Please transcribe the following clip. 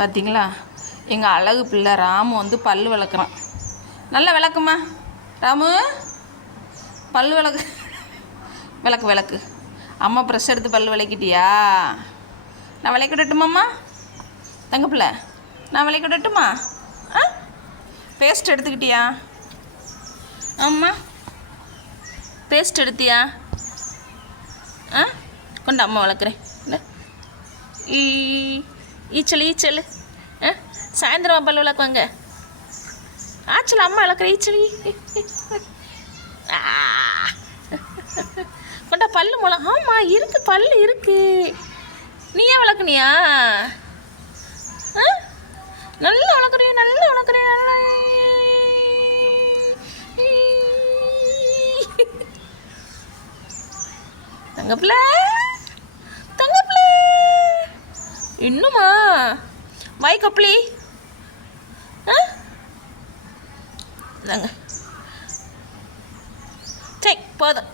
பார்த்தீங்களா எங்கள் அழகு பிள்ளை ராமு வந்து பல் விளக்குறான். நல்லா விளக்குமா? ராமு பல் விளக்கு. விளக்கு விளக்கு. அம்மா ப்ரெஷ் எடுத்து பல் விளக்கிட்டியா? நான் விளக்கிடட்டுமாம்மா தங்க பிள்ளை நான் விளக்கிடட்டுமா ஆ? பேஸ்ட் எடுத்துக்கிட்டியா? ஆமாம் பேஸ்ட் எடுத்தியா? ஆ? கொண்டு அம்மா வளர்க்குறேன் இந்த. ஈ. ஈச்சல் ஈச்சல் ஆ சாயந்தரம் பல் விளக்குவாங்க ஆச்சல் அம்மா வளர்க்குற ஈச்சல் ஆ. கொண்டா பல்லு மூலம் ஆமாம் இருக்கு பல்லு இருக்கு நீ ஏன் வளர்க்குனியா ஆ நல்லா வளர்க்குறியா நல்லா வளர்க்குறியா நல்லா தங்கப்பிள்ள தங்கப்பிள்ள இன்னுமா? வாய் கப்ளி ஆ? இந்தாங்க. சரி போதும்.